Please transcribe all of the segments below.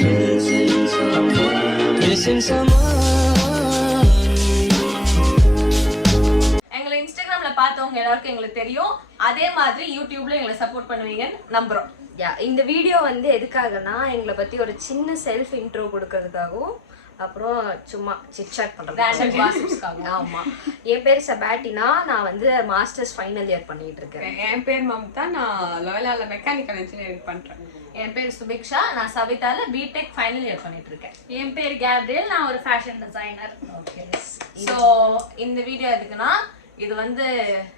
எங்களை இன்ஸ்டாகிராம்ல பார்த்தவங்க எல்லாருக்கும் எங்களுக்கு தெரியும். அதே மாதிரி யூடியூப்ல எங்களை சப்போர்ட் பண்ணுவீங்கன்னு நம்புறோம். இந்த வீடியோ வந்து எதுக்காகனா எங்களை பத்தி ஒரு சின்ன செல்ஃப் இன்ட்ரோ கொடுக்கறதுக்காகவும் அப்புறம் சும்மா சிட்சாட் பண்றதுக்காகவும். ஆமா, என் பேர் செபாட்டினா. நான் வந்து மாஸ்டர்ஸ் ஃபைனல் இயர் பண்ணிட்டு இருக்கேன். என் பேர் மம்தா. நான் லோயலால மெக்கானிக்கல் இன்ஜினியரிங் பண்றேன். என் பேர் சுபிக்ஷா. நான் சவிதால பிடெக் ஃபைனல் இயர் பண்ணிட்டு இருக்கேன். என் பேர் கேப்ரியல். நான் ஒரு ஃபேஷன் டிசைனர். ஓகே, ஸோ இந்த வீடியோ எதுக்குன்னா, இது வந்து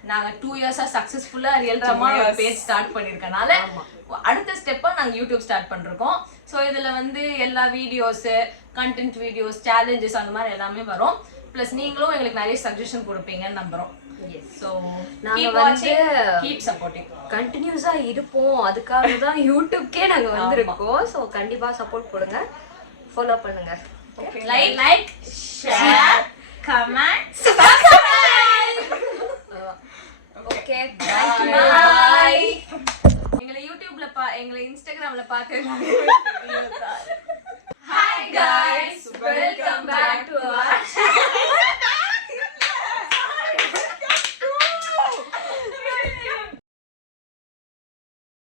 நாங்க 2 இயர்ஸா சக்சஸ்ஃபுல்லா ரியல் ட்ராமா ஒரு பேஜ் ஸ்டார்ட் பண்ணிருக்கனால அடுத்த ஸ்டெப்பா நாங்க யூடியூப் ஸ்டார்ட் பண்றோம். ஸோ இதுல வந்து எல்லா வீடியோஸ், கண்டென்ட் வீடியோஸ், சேலஞ்சஸ் அந்த மாதிரி எல்லாமே வரும். பிளஸ் நீங்களும் எங்களுக்கு நிறைய சஜஷன் கொடுப்பீங்கன்னு நம்புறோம். ஸோ நாங்க வந்து கீப் சப்போர்ட்டிங், கண்டினியூஸா இருப்போம். அதுக்காக தான் யூடியூப்க்கே நாங்க வந்திருக்கோம். ஸோ கண்டிப்பா சப்போர்ட் கொடுங்க, ஃபாலோ பண்ணுங்க. Like share comment okay, bye. எங்களை யூடியூப்ல எங்களை இன்ஸ்டாகிராம்ல பார்த்து. Hi guys, welcome back to our